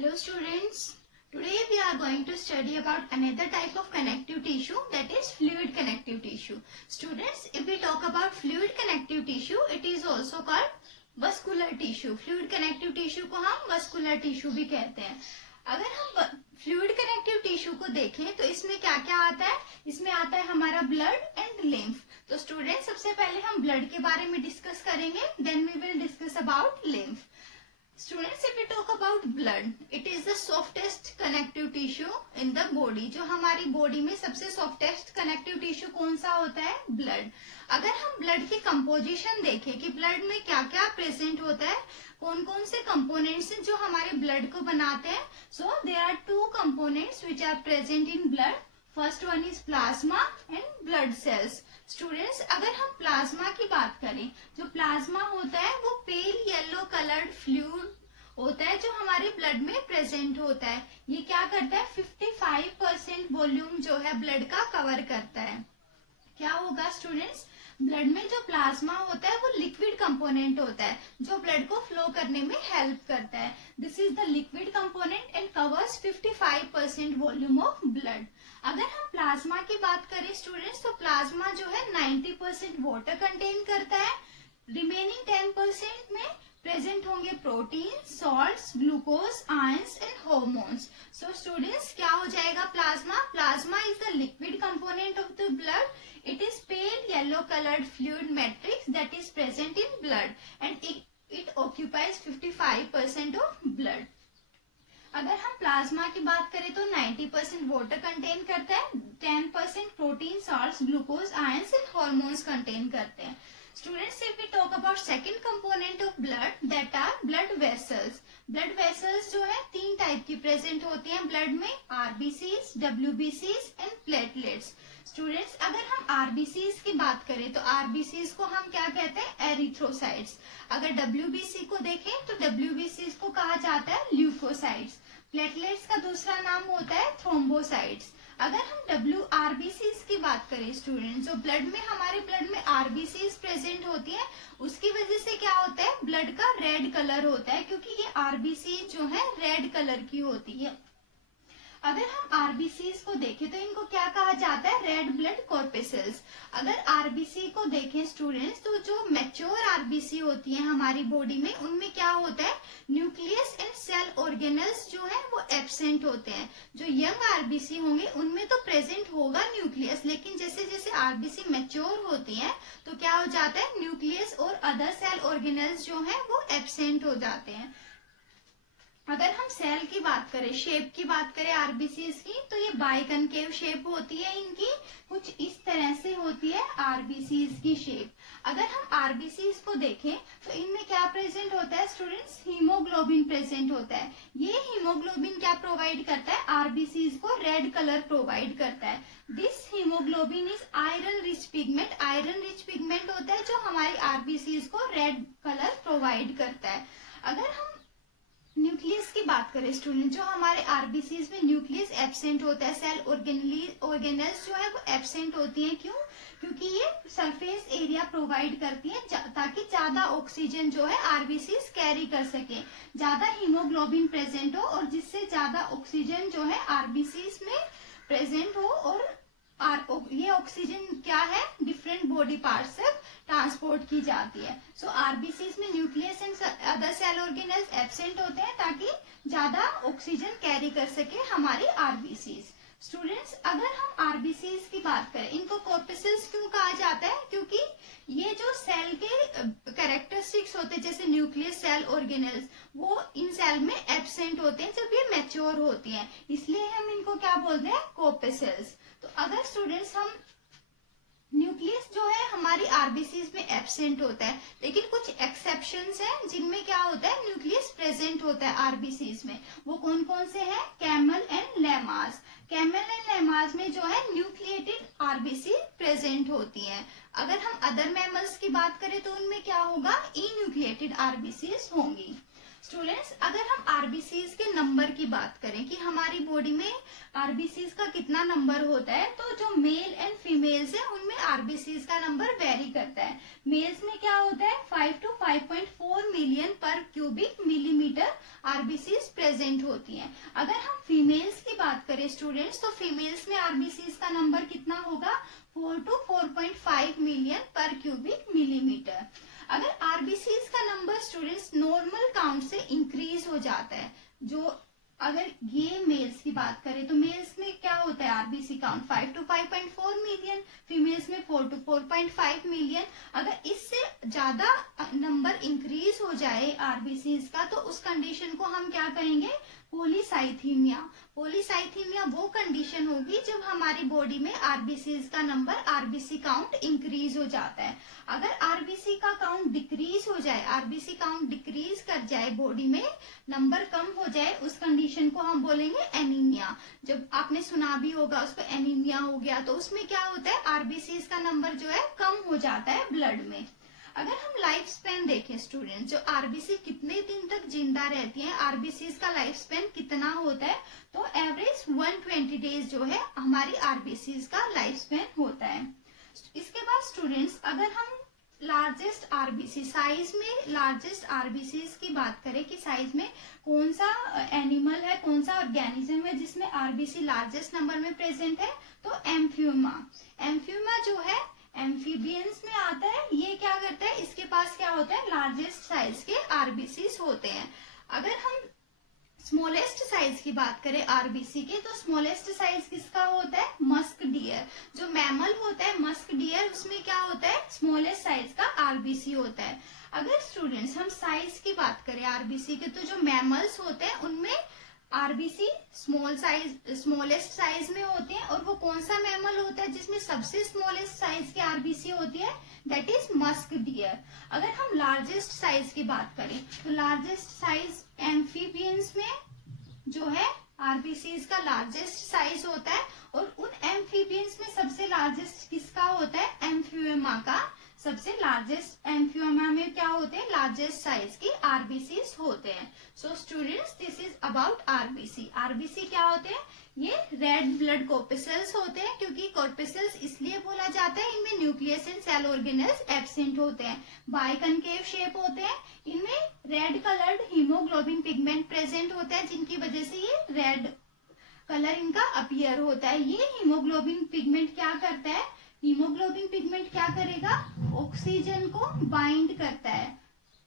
Hello students, today we are going to study about another type of connective tissue, that is fluid connective tissue. Students, if we talk about fluid connective tissue, it is also called vascular tissue. Fluid connective tissue को हम vascular tissue भी कहते हैं. अगर हम fluid connective tissue को देखें तो इसमें क्या क्या आता है. इसमें आता है हमारा ब्लड एंड लिम्फ. तो स्टूडेंट, सबसे पहले हम ब्लड के बारे में डिस्कस करेंगे, then we will discuss about lymph. Students, if we talk about blood, it is the softest connective tissue in the body. जो हमारी बॉडी में सबसे softest connective tissue कौन सा होता है? blood. अगर हम blood की composition देखें कि blood में क्या क्या present होता है, कौन कौन से components हैं जो हमारे blood को बनाते हैं. So there are two components which are present in blood. First one is plasma and blood cells. Students, अगर हम प्लाज्मा की बात करें, जो प्लाज्मा होता है वो पेल येलो कलर्ड फ्लूइड होता है जो हमारे ब्लड में प्रेजेंट होता है. ये क्या करता है? 55% वॉल्यूम जो है ब्लड का कवर करता है. क्या होगा स्टूडेंट्स? ब्लड में जो प्लाज्मा होता है वो लिक्विड कंपोनेंट होता है जो ब्लड को फ्लो करने में हेल्प करता है. This is the liquid component and covers 55% volume of blood. अगर हम प्लाज्मा की बात करें स्टूडेंट्स, तो प्लाज्मा जो है 90% वाटर कंटेन करता है. रिमेनिंग 10% में प्रेजेंट होंगे protein, salts, glucose, ions and hormones. So students, क्या हो जाएगा plasma? Plasma is the liquid component of the blood. It is pale yellow colored fluid matrix that is present in blood and it occupies 55% of blood. अगर हम plasma की बात करें तो 90% water contain करता है, 10% protein, salts, glucose, ions and hormones contain करते हैं. Students, if we talk about second component of blood, that are blood vessels. Blood vessels जो है तीन टाइप की प्रेजेंट होती हैं ब्लड में, RBCs, WBCs and platelets. Students, अगर हम RBCs की बात करें तो RBCs को हम क्या कहते हैं? एरिथ्रोसाइट्स. अगर WBC को देखें तो WBCs को कहा जाता है ल्यूकोसाइट्स. प्लेटलेट्स का दूसरा नाम होता है थ्रोम्बोसाइट्स. अगर हम RBCs की बात करें स्टूडेंट, जो ब्लड में हमारे ब्लड में RBCs प्रेजेंट होती है, उसकी वजह से क्या होता है? ब्लड का रेड कलर होता है क्योंकि ये RBCs जो है रेड कलर की होती है. अगर हम RBCs को देखें तो इनको क्या कहा जाता है? Red blood corpuscles. अगर RBC को देखें स्टूडेंट्स, तो जो मैच्योर RBC होती है हमारी बॉडी में, उनमें क्या होता है? न्यूक्लियस एंड सेल ऑर्गेनल्स जो है वो एब्सेंट होते हैं. जो यंग RBC होंगे उनमें तो प्रेजेंट होगा न्यूक्लियस, लेकिन जैसे जैसे RBC मैच्योर होती है तो क्या हो जाता है? न्यूक्लियस और अदर सेल ऑर्गेनल्स जो है वो एब्सेंट हो जाते हैं. अगर हम सेल की बात करें, शेप की बात करें RBCs की, तो ये बाइकनकेव शेप होती है इनकी, कुछ इस तरह से होती है RBCs की शेप. अगर हम RBCs को देखें तो इनमें क्या प्रेजेंट होता है स्टूडेंट्स? हीमोग्लोबिन प्रेजेंट होता है. ये हीमोग्लोबिन क्या प्रोवाइड करता है? RBCs को रेड कलर प्रोवाइड करता है. This haemoglobin is iron rich pigment. Iron rich pigment होता है जो हमारी RBCs को रेड कलर प्रोवाइड करता है. अगर हम न्यूक्लियस की बात करें स्टूडेंट, जो हमारे RBCs में न्यूक्लियस एब्सेंट होता है, सेल ऑर्गेनल्स जो है वो एब्सेंट होती हैं. क्यों? क्योंकि ये सरफेस एरिया प्रोवाइड करती है ताकि ज्यादा ऑक्सीजन जो है RBCs कैरी कर सके, ज्यादा हीमोग्लोबिन प्रेजेंट हो और जिससे ज्यादा ऑक्सीजन जो है RBCs में प्रेजेंट हो, और ये ऑक्सीजन क्या है? डिफरेंट बॉडी पार्ट्स से ट्रांसपोर्ट की जाती है. सो RBCs में nucleus and other cell organelles absent होते हैं ताकि ज्यादा ऑक्सीजन कैरी कर सके हमारी RBCs. स्टूडेंट्स, अगर हम RBCs की बात करें, इनको कॉर्पेसल्स क्यों कहा जाता है? क्योंकि ये जो सेल के कैरेक्टरिस्टिक्स होते हैं जैसे न्यूक्लियस, सेल ऑर्गेनल्स, वो इन सेल में एब्सेंट होते हैं जब ये मैच्योर होती हैं, इसलिए हम इनको क्या बोलते हैं? कॉर्पेसल्स. तो अगर स्टूडेंट्स हम न्यूक्लियस जो है हमारी RBCs में एब्सेंट होता है, लेकिन कुछ एक्सेप्शंस हैं जिनमें क्या होता है? न्यूक्लियस प्रेजेंट होता है RBCs में. वो कौन कौन से हैं? Camel and llamas. Camel and llamas में जो है न्यूक्लिएटेड RBC प्रेजेंट होती हैं. अगर हम अदर मैमल्स की बात करें तो उनमें क्या होगा? इन्यूक्लिएटेड RBCs होंगी. स्टूडेंट्स, अगर हम आरबीसीज के नंबर की बात करें कि हमारी बॉडी में आरबीसीज का कितना नंबर होता है, तो जो मेल एंड फीमेल्स है उनमें आरबीसीज का नंबर वेरी करता है। मेल्स में क्या होता है 5 to 5.4 मिलियन पर क्यूबिक मिलीमीटर आरबीसीज प्रेजेंट होती हैं। अगर हम फीमेल्स की बात करें स्टूडेंट्स, तो फीमेल्स में आरबीसीज का नंबर कितना होगा 4 to 4.5 मिलियन पर क्यूबिक मिलीमीटर। अगर आरबीसीज का नंबर स्टूडेंट्स नॉर्मल काउंट से इंक्रीज हो जाता है, जो अगर ये मेल्स की बात करें तो मेल्स में क्या होता है RBC count 5 to 5.4 million, females में 4 to 4.5 मिलियन। अगर इससे ज्यादा नंबर इंक्रीज हो जाए आरबीसीज का, तो उस कंडीशन को हम क्या कहेंगे पॉलीसाइथीमिया। पॉलीसाइथीमिया वो कंडीशन होगी जब हमारी बॉडी में आरबीसीज का नंबर आरबीसी काउंट इंक्रीज हो जाता है। अगर आरबीसी का काउंट डिक्रीज हो जाए, आरबीसी काउंट डिक्रीज कर जाए, बॉडी में नंबर कम हो जाए, उस कंडीशन को हम बोलेंगे एनीमिया। जब आपने सुना भी होगा उसको एनीमिया हो गया, तो उसमें क्या होता है आरबीसीज का नंबर जो है कम हो जाता है ब्लड में। अगर हम लाइफ स्पेन देखें स्टूडेंट, जो आरबीसी कितने दिन तक जिंदा रहती है, आरबीसी का लाइफ स्पेन कितना होता है, तो एवरेज 120 डेज जो है हमारी आरबीसी का लाइफ स्पेन होता है। इसके बाद स्टूडेंट्स, अगर हम लार्जेस्ट आरबीसी साइज में लार्जेस्ट आरबीसी की बात करें कि साइज में कौन सा एनिमल है, कौन सा ऑर्गेनिज्म है जिसमें आरबीसी लार्जेस्ट नंबर में प्रेजेंट है, तो एम्फियोमा। एम्फियोमा जो है एम्फीबियंस में आता है। ये क्या करता है, इसके पास क्या होता है लार्जेस्ट साइज के आरबीसीज होते हैं। अगर हम स्मॉलेस्ट साइज की बात करें आरबीसी के, तो स्मॉलेस्ट साइज किसका होता है मस्क डियर। जो मैमल होता है मस्क डियर, उसमें क्या होता है स्मॉलेस्ट साइज का आरबीसी होता है। अगर स्टूडेंट्स हम साइज की बात करें आरबीसी के, तो जो मैमल्स होते हैं उनमें आरबीसी स्मॉलेस्ट साइज में होते हैं, और वो कौन सा मैमल होता है जिसमें सबसे स्मॉलेस्ट साइज की आरबीसी होती है, दैट इज मस्क डियर। अगर हम लार्जेस्ट साइज की बात करें, तो लार्जेस्ट साइज एम्फीबियंस में जो है आरबीसी का लार्जेस्ट साइज होता है, और उन एम्फीबियंस में सबसे लार्जेस्ट किसका होता है एम्फियोमा का। सबसे लार्जेस्ट एम्फियोमा में क्या होते हैं लार्जेस्ट साइज की आरबीसी होते हैं। So students, this is about RBC. RBC क्या होते हैं, ये रेड ब्लड कॉर्पसेल्स होते हैं, क्योंकि कॉर्पसेल्स इसलिए बोला जाता है, इनमें nucleus and cell organelles absent होते हैं, बाइकनकेव शेप होते हैं, इनमें red coloured haemoglobin pigment present होता है, जिनकी वजह से ये रेड कलर इनका अपीयर होता है। ये हीमोग्लोबिन पिगमेंट क्या करता है, हीमोग्लोबिन पिगमेंट क्या करेगा ऑक्सीजन को बाइंड करता है।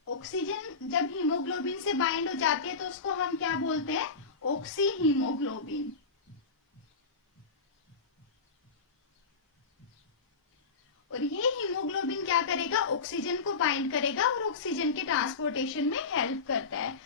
ऑक्सीजन जब हीमोग्लोबिन से बाइंड हो जाती है तो उसको हम क्या बोलते हैं ऑक्सी हीमोग्लोबिन। और ये हीमोग्लोबिन क्या करेगा ऑक्सीजन को बाइंड करेगा और ऑक्सीजन के ट्रांसपोर्टेशन में हेल्प करता है।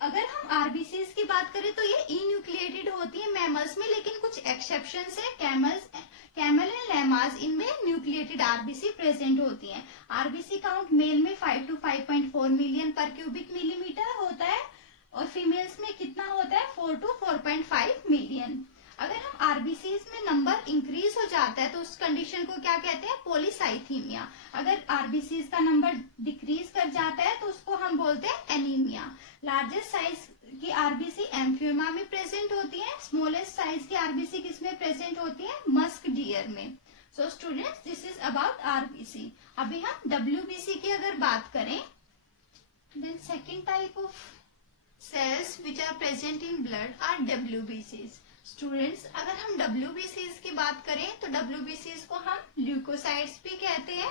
अगर हम आरबीसी की बात करें तो ये इन्यूक्लिएटेड होती है मैमल्स में, लेकिन कुछ एक्सेप्शन है कैमल एंड लैमास, इनमें न्यूक्लिएटेड आरबीसी प्रेजेंट होती हैं। आरबीसी काउंट मेल में 5 to 5.4 मिलियन पर क्यूबिक मिलीमीटर होता है, और फीमेल्स में कितना होता है 4 to 4.5 मिलियन। अगर हम आरबीसी में नंबर इंक्रीज हो जाता है तो उस कंडीशन को क्या कहते हैं पॉलीसाइथीमिया। अगर आरबीसी का नंबर डिक्रीज कर जाता है तो उसको हम बोलते हैं एनीमिया। लार्जेस्ट साइज की आरबीसी एम्फियोमा में प्रेजेंट होती है, स्मॉलेस्ट साइज की आरबीसी किसमें प्रेजेंट होती है मस्क डियर में। So students, this is about RBC. अभी हम डब्ल्यूबीसी की अगर बात करें, then second type of cells which are present in blood are डब्ल्यूबीसीज। स्टूडेंट्स, अगर हम डब्ल्यूबीसीज की बात करें तो डब्ल्यूबीसीज को हम ल्यूकोसाइट्स भी कहते हैं।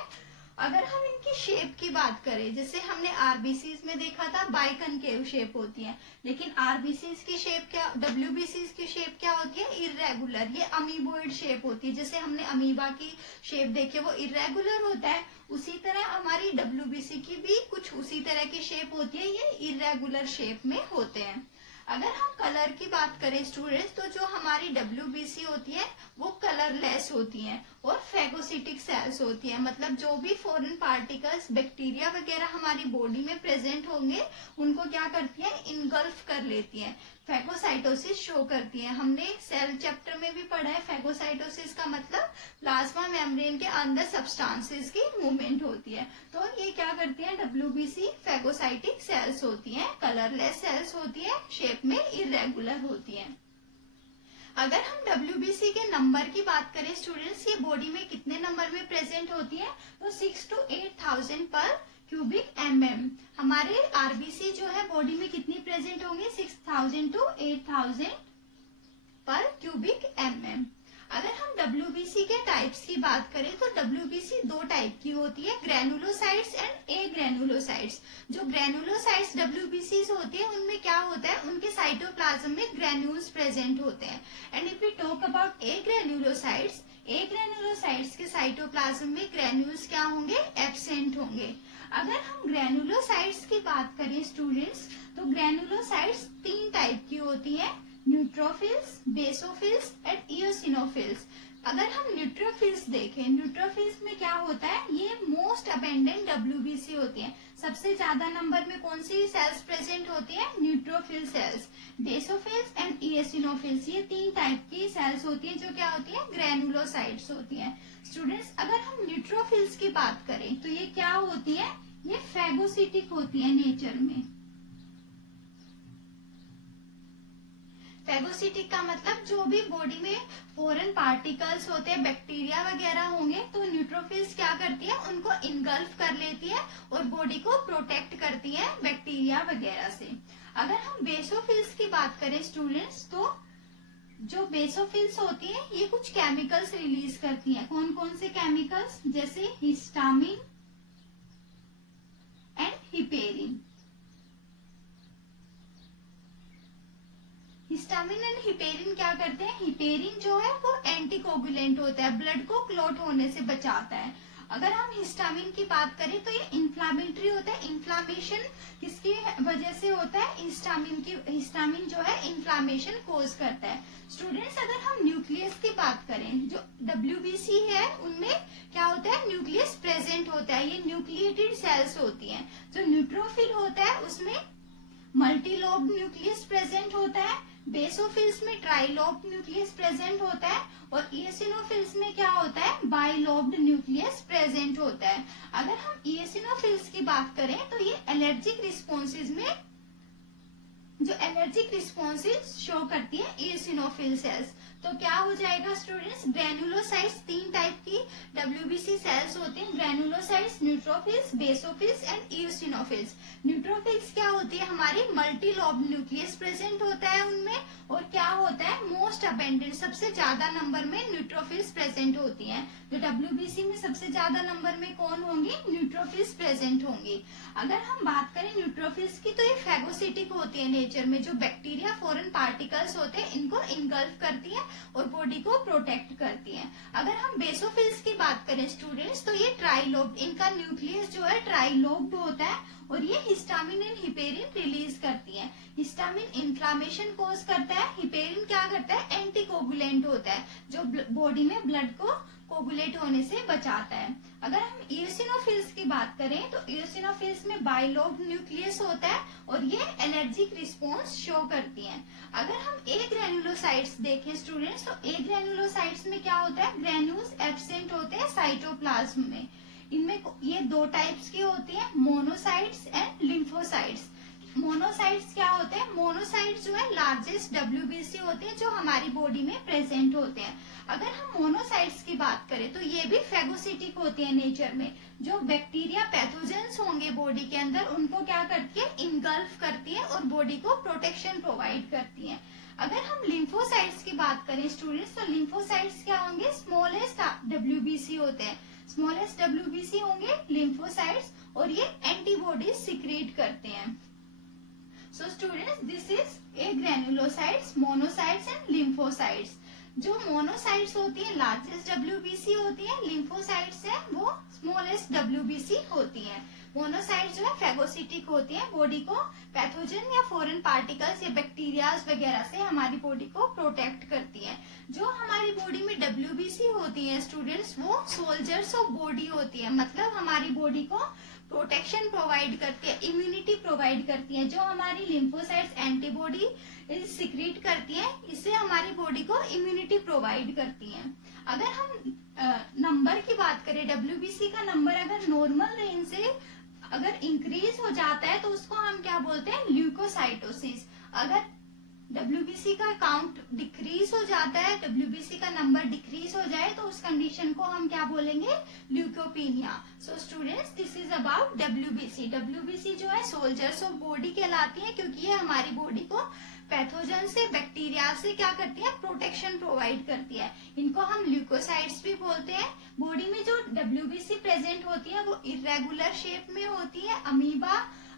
अगर हम इनकी शेप की बात करें, जैसे हमने आरबीसीज में देखा था बाइकनकेव शेप होती है, लेकिन आरबीसीज की शेप क्या डब्ल्यूबीसीज की शेप क्या होती है इर्रेगुलर, ये अमीबोइड शेप होती है। जैसे हमने अमीबा की शेप देखी वो इर्रेगुलर होता है, उसी तरह हमारी डब्ल्यूबीसी की भी कुछ उसी तरह की शेप होती है, ये इर्रेगुलर शेप में होते हैं। अगर हम कलर की बात करें स्टूडेंट्स, तो जो हमारी डब्ल्यूबीसी होती है वो कलरलेस होती हैं, और फेगोसिटिक सेल्स होती है, मतलब जो भी फॉरेन पार्टिकल्स बैक्टीरिया वगैरह हमारी बॉडी में प्रेजेंट होंगे उनको क्या करती है, इनगल्फ कर लेती है, फेगोसाइटोसिस शो करती है। हमने सेल चैप्टर में भी पढ़ा है फेगोसाइटोसिस का मतलब प्लाज्मा मेम्ब्रेन के अंदर सब्सटेंसेस की मूवमेंट होती है। तो ये क्या करती है, डब्ल्यूबीसी फेगोसाइटिक सेल्स होती हैं, कलरलेस सेल्स होती है, शेप में इरेगुलर होती है। अगर हम डब्ल्यूबीसी के नंबर की बात करें स्टूडेंट्स, ये बॉडी में कितने नंबर में प्रेजेंट होती है, तो 6 to 8,000 पर क्यूबिक mm। हमारे आरबीसी जो है बॉडी में कितनी प्रेजेंट होंगे, 6,000 to 8,000 पर क्यूबिक mm। अगर हम डब्ल्यूबीसी के टाइप्स की बात करें तो डब्ल्यूबीसी दो टाइप की होती है, ग्रेनुलोसाइट्स एंड ए ग्रेनुलोसाइट्स। जो ग्रेनुलोसाइट्स डब्ल्यूबीसी होती है उनमें क्या होता है, उनके साइटोप्लाज्म में ग्रेन्यूल्स प्रेजेंट होते हैं। And if we talk about a granulocytes के साइटोप्लाज्म में ग्रेन्यूल्स क्या होंगे, एब्सेंट होंगे। अगर हम ग्रेनुलोसाइट्स की बात करें स्टूडेंट्स, तो ग्रेनुलोसाइट्स तीन टाइप की होती है, न्यूट्रोफिल्स, बेसोफिल्स एंड इओसिनोफिल्स। अगर हम न्यूट्रोफिल्स देखें, न्यूट्रोफिल्स में क्या होता है, ये मोस्ट अबेंडेंट डब्ल्यूबीसी होती है। सबसे ज्यादा नंबर में कौन सी सेल्स प्रेजेंट होती है, neutrophil cells. Basophils and eosinophils, ये तीन टाइप की सेल्स होती है जो क्या होती है, ग्रेनुलोसाइट्स होती है। स्टूडेंट्स अगर हम न्यूट्रोफिल्स की बात करें तो ये क्या होती है, ये फेगोसिटिक होती है नेचर में। फेगोसिटिक का मतलब जो भी बॉडी में फॉरेन पार्टिकल्स होते हैं, बैक्टीरिया वगैरह होंगे, तो न्यूट्रोफिल्स क्या करती है, उनको इनगल्फ कर लेती है और बॉडी को प्रोटेक्ट करती है बैक्टीरिया वगैरह से। अगर हम बेसोफिल्स की बात करें स्टूडेंट्स, तो जो बेसोफिल्स होती है ये कुछ केमिकल्स रिलीज करती हैं। कौन कौन से केमिकल्स, जैसे histamine and heparin. Histamine and heparin क्या करते हैं, हिपेरिन जो है वो एंटीकोगुलेंट होता है, ब्लड को क्लॉट होने से बचाता है। अगर हम हिस्टामिन की बात करें तो ये इन्फ्लामेटरी होता है। इन्फ्लामेशन किसकी वजह से होता है, हिस्टामिन जो है इन्फ्लामेशन कोज करता है। स्टूडेंट्स अगर हम न्यूक्लियस की बात करें, जो डब्ल्यूबीसी है उनमें क्या होता है, न्यूक्लियस प्रेजेंट होता है, ये न्यूक्लिएटेड सेल्स होती हैं। जो न्यूट्रोफिल होता है उसमें मल्टीलोब न्यूक्लियस प्रेजेंट होता है, बेसोफिल्स में ट्राइलोब न्यूक्लियस प्रेजेंट होता है और इओसिनोफिल्स में क्या होता है, बाइलोब्ड न्यूक्लियस प्रेजेंट होता है। अगर हम इओसिनोफिल्स की बात करें तो ये एलर्जिक रिस्पॉन्सेज में जो एलर्जिक रिस्पॉन्सेज शो करती है इओसिनोफिल सेल्स। तो क्या हो जाएगा स्टूडेंट्स, ग्रेनुलोसाइट्स तीन टाइप की डब्ल्यूबीसी सेल्स होती हैं, granulocytes, neutrophils, basophils and eosinophils. Neutrophils क्या होती है, हमारी मल्टीलोब न्यूक्लियस प्रेजेंट होता है उनमें, और क्या होता है, मोस्ट अबेंडेंट, सबसे ज्यादा नंबर में न्यूट्रोफिल्स प्रेजेंट होती हैं। तो डब्ल्यूबीसी में सबसे ज्यादा नंबर में कौन होंगी, न्यूट्रोफिल्स प्रेजेंट होंगी। अगर हम बात करें न्यूट्रोफिल्स की तो ये फेगोसिटिक होती है नेचर में, जो बैक्टीरिया फॉरेन पार्टिकल्स होते हैं इनको इनगल्फ करती है और बॉडी को प्रोटेक्ट करती है। अगर हम बेसोफिल्स की बात करें स्टूडेंट्स, तो ये ट्राइलोब, इनका न्यूक्लियस जो है ट्राइलोब्ड होता है और ये हिस्टामिन एंड हिपेरिन रिलीज करती है। हिस्टामिन इन्फ्लामेशन कोज करता है, हिपेरिन क्या करता है, एंटीकोगुलेंट होता है, जो बॉडी में ब्लड को कोगुलेट होने से बचाता है। अगर हम इओसिनोफिल्स की बात करें तो इओसिनोफिल्स में बाइलोब न्यूक्लियस होता है और ये एलर्जिक रिस्पॉन्स शो करती हैं। अगर हम ए ग्रेनुलोसाइट्स देखें स्टूडेंट्स, तो ए ग्रेनुलोसाइट्स में क्या होता है, ग्रेन्यूल्स एब्सेंट होते हैं साइटोप्लाज्म में। इनमें ये दो टाइप्स की होती है, मोनोसाइट्स एंड लिम्फोसाइट्स। मोनोसाइट्स क्या होते हैं, मोनोसाइट्स जो है लार्जेस्ट डब्ल्यूबीसी होते हैं जो हमारी बॉडी में प्रेजेंट होते हैं। अगर हम मोनोसाइट्स की बात करें तो ये भी फेगोसिटिक होती है नेचर में, जो बैक्टीरिया पैथोजेंस होंगे बॉडी के अंदर उनको क्या करती है, इनगल्फ करती है और बॉडी को प्रोटेक्शन प्रोवाइड करती है। अगर हम लिम्फोसाइट्स की बात करें स्टूडेंट्स, तो लिम्फोसाइट्स क्या होंगे, स्मॉलेस्ट डब्ल्यूबीसी होते हैं, स्मॉलेस्ट डब्ल्यूबीसी होंगे लिम्फोसाइट्स और ये एंटीबॉडीज सिक्रेट करते हैं। So students, this is a granulocytes, monocytes and lymphocytes. जो मोनोसाइट्स होती है लार्जेस्ट डब्ल्यूबीसी होती है, लिम्फोसाइट्स है वो स्मॉलेस्ट डब्ल्यूबीसी होती है। मोनोसाइट्स जो है फेगोसिटिक होती हैं, बॉडी को पैथोजन या फॉरेन पार्टिकल्स या बैक्टीरियाज वगैरह से हमारी बॉडी को प्रोटेक्ट करती हैं। जो हमारी बॉडी में WBC होती है स्टूडेंट्स, वो सोल्जर्स ऑफ बॉडी होती है, मतलब हमारी बॉडी को प्रोटेक्शन प्रोवाइड करती है, इम्यूनिटी प्रोवाइड करती है। जो हमारी लिम्फोसाइट्स एंटीबॉडी सिक्रीट करती है, इससे हमारी बॉडी को इम्यूनिटी प्रोवाइड करती है। अगर हम नंबर की बात करें, WBC का नंबर अगर नॉर्मल रेंज से अगर इंक्रीज हो जाता है तो उसको हम क्या बोलते हैं, ल्यूकोसाइटोसिस। अगर WBC का काउंट डिक्रीज हो जाता है, WBC का नंबर डिक्रीज हो जाए तो उस कंडीशन को हम क्या बोलेंगे, leucopenia. So students, this is about WBC। WBC जो है सोल्जर्स ऑफ बॉडी कहलाती है, क्योंकि ये हमारी बॉडी को पैथोजन से, बैक्टीरिया से क्या करती है, प्रोटेक्शन प्रोवाइड करती है। इनको हम ल्यूकोसाइट्स भी बोलते हैं। बॉडी में जो WBC प्रेजेंट होती है वो इरेगुलर शेप में होती है,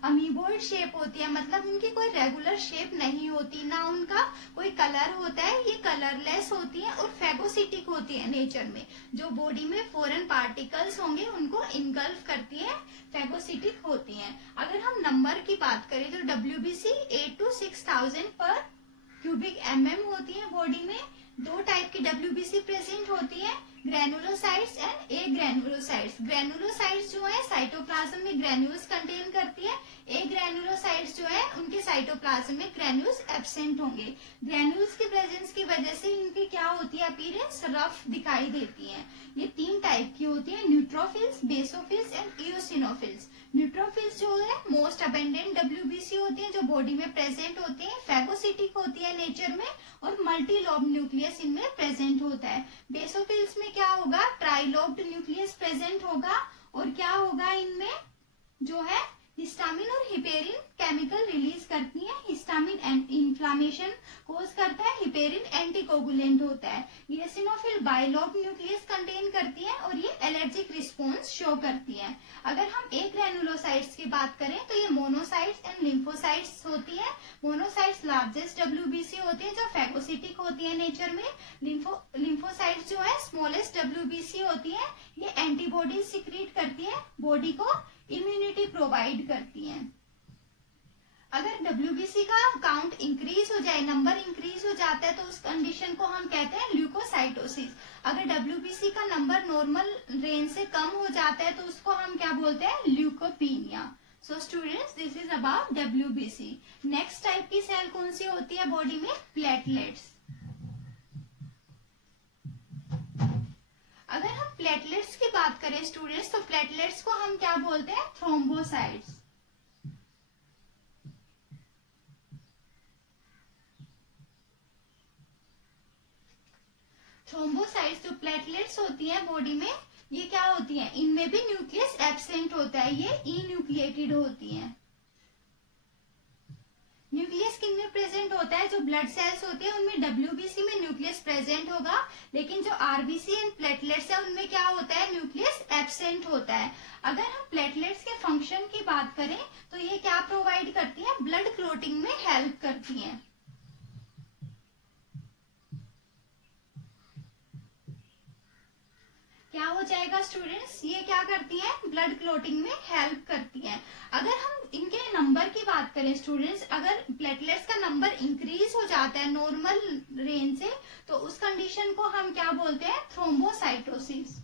अमीबोइड शेप होती है, मतलब उनकी कोई रेगुलर शेप नहीं होती, ना उनका कोई कलर होता है, ये कलरलेस होती है और फेगोसिटिक होती है नेचर में। जो बॉडी में फॉरेन पार्टिकल्स होंगे उनको इनगल्फ करती है, फेगोसिटिक होती हैं। अगर हम नंबर की बात करें तो WBC 8 to 6000 पर क्यूबिक mm होती है बॉडी में। दो टाइप की WBC प्रेजेंट होती है, granulocytes and A granulocytes. Granulocytes जो है साइटोप्लाज्म में ग्रेन्यूल्स कंटेन करती है, ए ग्रेनुलोसाइट्स जो है उनके साइटोप्लाज्म में ग्रेन्यूल्स एब्सेंट होंगे। ग्रेन्यूल्स की प्रेजेंस की वजह से इनकी क्या होती है, अपीयरेंस रफ दिखाई देती है। ये 3 टाइप की होती है, neutrophils, basophils and eosinophils. Neutrophils जो है मोस्ट अबेंडेंट WBC होती है, जो बॉडी में प्रेजेंट होती है, फेगोसिटिक होती है नेचर में और मल्टी लोब न्यूक्लियस इनमें प्रेजेंट होता है। बेसोफिल्स में क्या होगा, ट्राइलोब्ड न्यूक्लियस प्रेजेंट होगा और क्या होगा, इनमें जो है हिस्टामिन और हिपेरिन केमिकल रिलीज करती है। हिस्टामिन इन्फ्लामेशन कोज करता है, हिपेरिन एंटीकोगुलेंट होता है। इओसिनोफिल बाइलोब न्यूक्लियस कंटेन करती है और ये एलर्जिक रिस्पॉन्स शो करती है। अगर हम एक ग्रेनुलोसाइट्स की बात करें तो ये मोनोसाइट्स एंड लिम्फोसाइट्स होती है। मोनोसाइट्स लार्जेस्ट WBC होती है जो फेगोसिटिक होती है नेचर में। लिम्फोसाइट्स जो है स्मॉलेस्ट WBC होती है, ये एंटीबॉडीज सिक्रीट करती है, बॉडी को इम्यूनिटी प्रोवाइड करती हैं। अगर WBC का काउंट इंक्रीज हो जाए, नंबर इंक्रीज हो जाता है तो उस कंडीशन को हम कहते हैं ल्यूकोसाइटोसिस। अगर WBC का नंबर नॉर्मल रेंज से कम हो जाता है तो उसको हम क्या बोलते हैं, leucopenia. So students, this is about WBC। Next type की सेल कौन सी होती है बॉडी में, प्लेटलेट्स। अगर हम प्लेटलेट्स की बात करें स्टूडेंट्स, तो प्लेटलेट्स को हम क्या बोलते हैं, थ्रोम्बोसाइट्स। थ्रोम्बोसाइट्स जो प्लेटलेट्स होती हैं बॉडी में, ये क्या होती हैं, इनमें भी न्यूक्लियस एब्सेंट होता है, ये इन्यूक्लिएटेड होती हैं। न्यूक्लियस किन में प्रेजेंट होता है, जो ब्लड सेल्स होते हैं उनमें WBC में न्यूक्लियस प्रेजेंट होगा, लेकिन जो RBC एंड प्लेटलेट्स है उनमें क्या होता है, न्यूक्लियस एब्सेंट होता है। अगर हम प्लेटलेट्स के फंक्शन की बात करें तो ये क्या प्रोवाइड करती है, ब्लड क्लोटिंग में हेल्प करती हैं। क्या हो जाएगा स्टूडेंट्स, ये क्या करती हैं, ब्लड क्लोटिंग में हेल्प करती हैं। अगर हम इनके नंबर की बात करें स्टूडेंट्स, अगर प्लेटलेट्स का नंबर इंक्रीज हो जाता है नॉर्मल रेंज से तो उस कंडीशन को हम क्या बोलते हैं, थ्रोम्बोसाइटोसिस।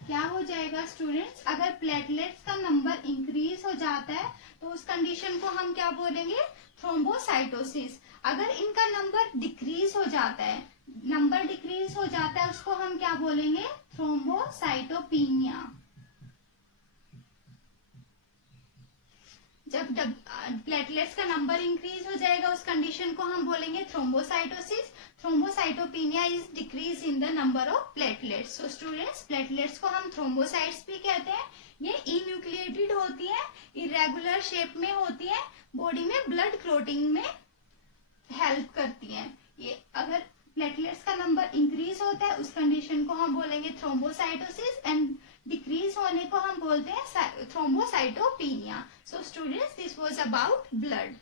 क्या हो जाएगा स्टूडेंट्स, अगर प्लेटलेट्स का नंबर इंक्रीज हो जाता है तो उस कंडीशन को हम क्या बोलेंगे, थ्रोम्बोसाइटोसिस। अगर इनका नंबर डिक्रीज हो जाता है, नंबर डिक्रीज हो जाता है, उसको हम क्या बोलेंगे, थ्रोम्बोसाइटोपीनिया। जब प्लेटलेट्स का नंबर इंक्रीज हो जाएगा उस कंडीशन को हम बोलेंगे thrombocytosis. Thrombocytopenia is decrease in the number of platelets. So students, platelets को हम थ्रोम्बोसाइट्स भी कहते हैं। ये इन्यूक्लिएटेड होती है, इरेगुलर शेप में होती है, बॉडी में ब्लड क्लोटिंग में हेल्प करती है। ये अगर प्लेटलेट्स का नंबर इंक्रीज होता है उस कंडीशन को हम बोलेंगे थ्रोम्बोसाइटोसिस एंड डिक्रीज होने को हम बोलते हैं thrombocytopenia. So students, this was about blood.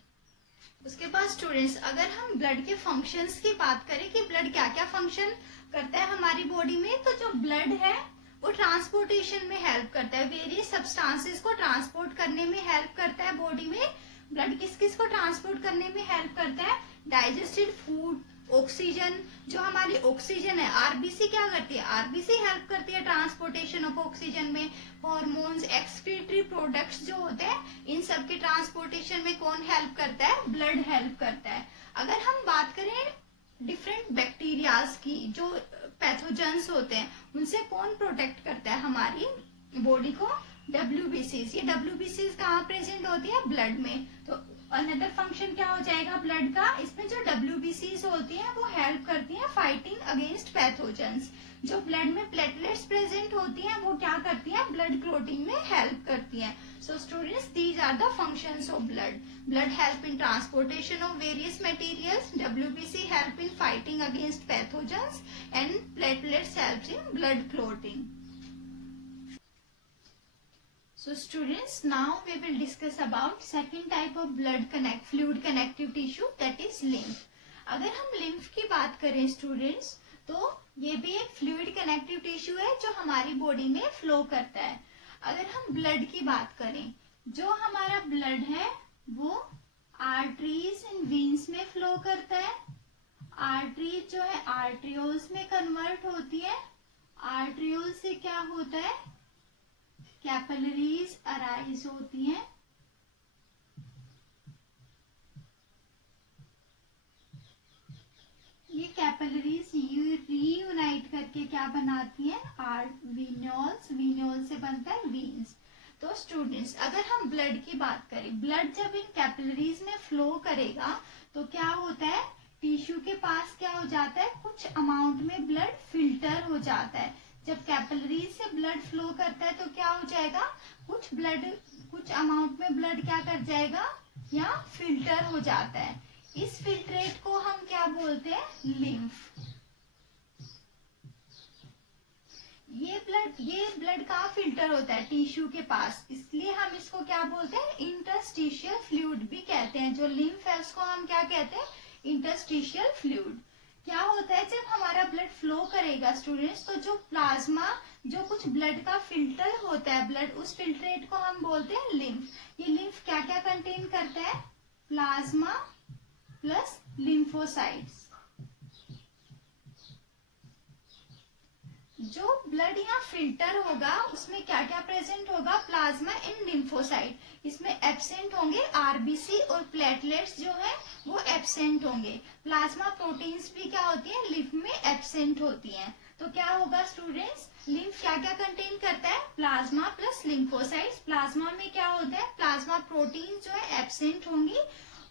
उसके बाद स्टूडेंट्स, अगर हम ब्लड के फंक्शंस की बात करें कि ब्लड क्या क्या फंक्शन करता है हमारी बॉडी में, तो जो ब्लड है वो ट्रांसपोर्टेशन में हेल्प करता है, वेरियस सब्सटेंसेस को ट्रांसपोर्ट करने में हेल्प करता है बॉडी में। ब्लड किस किस को ट्रांसपोर्ट करने में हेल्प करता है? डाइजेस्टेड फूड, ऑक्सीजन, जो हमारी ऑक्सीजन है, आरबीसी क्या करती है? आरबीसी हेल्प करती है ट्रांसपोर्टेशन ऑफ ऑक्सीजन में। हॉर्मोन्स, एक्सक्रीटरी प्रोडक्ट्स जो होते हैं, इन सब के ट्रांसपोर्टेशन में कौन हेल्प करता है? ब्लड हेल्प करता है। अगर हम बात करें डिफरेंट बैक्टीरियाज की, जो पैथोजेंस होते हैं, उनसे कौन प्रोटेक्ट करता है हमारी बॉडी को? WBCs। ये WBCs कहाँ प्रेजेंट होती है? ब्लड में। तो अनदर फंक्शन क्या हो जाएगा ब्लड का? इसमें जो WBCs होती हैं वो हेल्प करती हैं फाइटिंग अगेंस्ट पैथोजेंस। जो ब्लड में प्लेटलेट्स प्रेजेंट होती हैं वो क्या करती हैं? ब्लड क्लॉटिंग में हेल्प करती हैं। So students, these are the functions of blood. Blood help in transportation of various materials, WBC help in fighting against pathogens, and platelets help in blood clotting. So students, now we will discuss about second type of fluid connective tissue, that is lymph. अगर हम lymph की बात करें students, तो ये भी एक fluid connective tissue है जो हमारी बॉडी में फ्लो करता है। अगर हम ब्लड की बात करें, जो हमारा ब्लड है वो आर्टरीज एंड वेन्स में फ्लो करता है। आर्टरीज जो है आर्ट्रियोल्स में कन्वर्ट होती है। आर्ट्रियोल से क्या होता है? कैपिलरीज अराइज होती हैं। ये कैपिलरीज रीयूनाइट करके क्या बनाती हैं? वीन्यूल्स। वीन्यूल से बनता है वीन्स। तो स्टूडेंट्स, अगर हम ब्लड की बात करें, ब्लड जब इन कैपिलरीज में फ्लो करेगा तो क्या होता है? टिश्यू के पास क्या हो जाता है? कुछ अमाउंट में ब्लड फिल्टर हो जाता है। जब कैपिलरीज से ब्लड फ्लो करता है तो क्या हो जाएगा? कुछ अमाउंट में ब्लड क्या कर जाएगा? या फिल्टर हो जाता है। इस फिल्ट्रेट को हम क्या बोलते हैं? लिम्फ। ये ब्लड कहाँ फिल्टर होता है? टिश्यू के पास, इसलिए हम इसको क्या बोलते हैं? इंटरस्टिशियल फ्लूइड भी कहते हैं। जो लिम्फ है उसको हम क्या कहते हैं? Interstitial fluid. क्या होता है जब हमारा ब्लड फ्लो करेगा स्टूडेंट्स, तो जो प्लाज्मा, जो कुछ ब्लड का फिल्टर होता है ब्लड, उस फिल्ट्रेट को हम बोलते हैं लिम्फ। ये लिम्फ क्या क्या कंटेन करता है? Plasma plus lymphocytes. जो ब्लड यहाँ फिल्टर होगा उसमें क्या क्या प्रेजेंट होगा? Plasma and lymphocyte. इसमें एब्सेंट होंगे आरबीसी और प्लेटलेट्स जो है वो एब्सेंट होंगे। प्लाज्मा प्रोटीन्स भी क्या होती है? लिम्फ में एब्सेंट होती हैं। तो क्या होगा स्टूडेंट्स? लिम्फ क्या क्या कंटेन करता है? Plasma plus lymphocytes. प्लाज्मा में क्या होता है? प्लाज्मा प्रोटीन जो है एब्सेंट होंगी,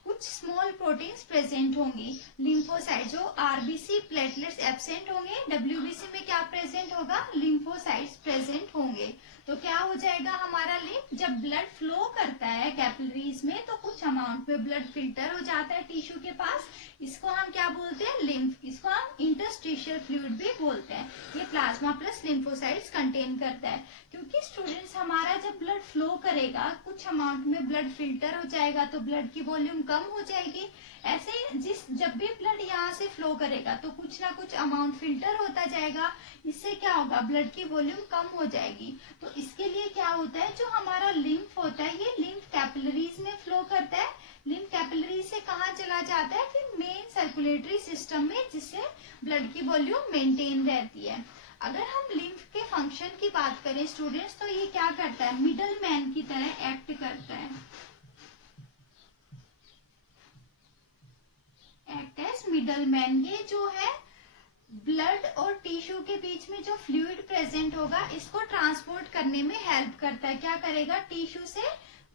कुछ स्मॉल प्रोटीन्स प्रेजेंट होंगी। लिम्फोसाइट, जो आरबीसी प्लेटलेट्स एब्सेंट होंगे, डब्ल्यूबीसी में क्या प्रेजेंट होगा? लिम्फोसाइट्स प्रेजेंट होंगे। तो क्या हो जाएगा हमारा लिम्फ? जब ब्लड फ्लो करता है कैपिलरीज में तो कुछ अमाउंट में ब्लड फिल्टर हो जाता है टिश्यू के पास, इसको हम क्या बोलते हैं? लिम्फ। इसको हम इंटरस्टिशियल फ्लूइड भी बोलते हैं। ये प्लाज्मा प्लस लिम्फोसाइट्स कंटेन करता है। क्योंकि स्टूडेंट्स, हमारा जब ब्लड फ्लो करेगा कुछ अमाउंट में ब्लड फिल्टर हो जाएगा तो ब्लड की वॉल्यूम कम हो जाएगी। ऐसे जब भी ब्लड यहाँ से फ्लो करेगा तो कुछ ना कुछ अमाउंट फिल्टर होता जाएगा। इससे क्या होगा? ब्लड की वॉल्यूम कम हो जाएगी। तो इसके लिए क्या होता है? जो हमारा लिम्फ होता है ये लिम्फ कैपिलरीज में फ्लो करता है। लिम्फ कैपिलरी से कहाँ चला जाता है? फिर मेन सर्कुलेटरी सिस्टम में, जिससे ब्लड की वॉल्यूम मेंटेन रहती है। अगर हम लिम्फ के फंक्शन की बात करें स्टूडेंट्स, तो ये क्या करता है? मिडल मैन की तरह एक्ट करता है। Act as middle man. ये जो है ब्लड और टिश्यू के बीच में जो फ्लूइड प्रेजेंट होगा इसको ट्रांसपोर्ट करने में हेल्प करता है। क्या करेगा? टिश्यू से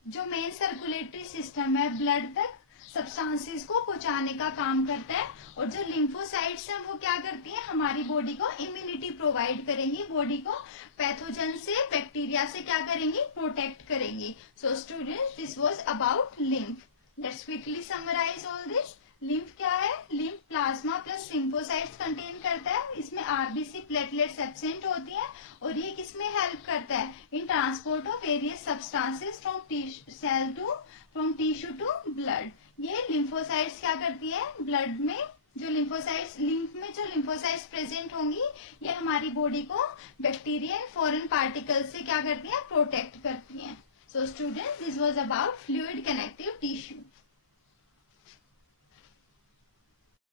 जो मेन सर्कुलेटरी सिस्टम है ब्लड तक सब्सटेंसेस को पहुंचाने का काम करता है। और जो लिम्फोसाइट्स हैं वो क्या करती हैं? हमारी बॉडी को इम्यूनिटी प्रोवाइड करेंगी, बॉडी को पैथोजन से, बैक्टीरिया से क्या करेंगी? प्रोटेक्ट करेंगी। So students, this was about lymph. Let's quickly summarise all this. Lymph क्या है? Lymph plasma plus lymphocytes contain करता है। इसमें आरबीसी प्लेटलेट्स एब्सेंट होती हैं और ये किसमें हेल्प करता है? In transport of various substances from tissue to blood. ये लिम्फोसाइट्स क्या करती है, ब्लड में जो लिम्फोसाइट्स, लिम्फ में जो लिम्फोसाइट्स प्रेजेंट होंगी, ये हमारी बॉडी को बैक्टीरिया एंड फॉरेन पार्टिकल्स से क्या करती हैं, प्रोटेक्ट करती हैं. So students, this was about fluid connective tissue.